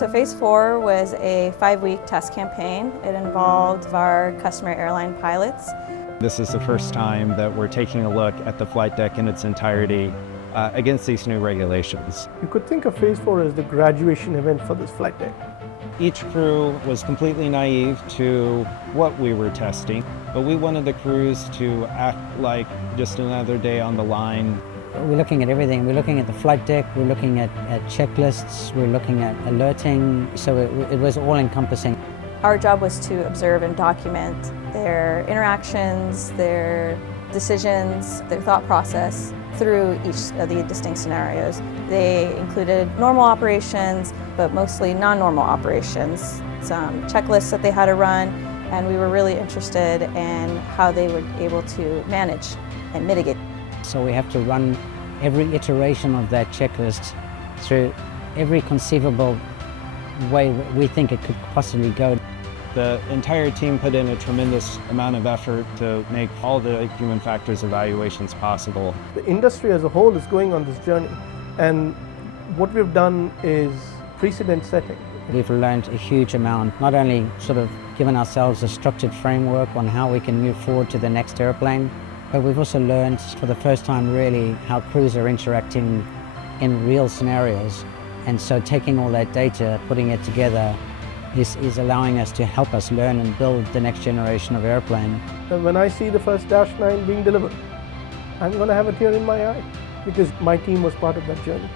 So Phase 4 was a 5-week test campaign. It involved our customer airline pilots. This is the first time that we're taking a look at the flight deck in its entirety against these new regulations. You could think of Phase 4 as the graduation event for this flight deck. Each crew was completely naive to what we were testing, but we wanted the crews to act like just another day on the line. We're looking at everything. We're looking at the flight deck, we're looking at checklists, we're looking at alerting, so it was all-encompassing. Our job was to observe and document their interactions, their decisions, their thought process through each of the distinct scenarios. They included normal operations, but mostly non-normal operations, some checklists that they had to run, and we were really interested in how they were able to manage and mitigate. So we have to run every iteration of that checklist through every conceivable way we think it could possibly go. The entire team put in a tremendous amount of effort to make all the human factors evaluations possible. The industry as a whole is going on this journey, and what we've done is precedent setting. We've learned a huge amount, not only sort of given ourselves a structured framework on how we can move forward to the next airplane, but we've also learned for the first time really how crews are interacting in real scenarios. And so taking all that data, putting it together, is allowing us to help us learn and build the next generation of airplane. And when I see the first Dash 9 being delivered, I'm going to have a tear in my eye because my team was part of that journey.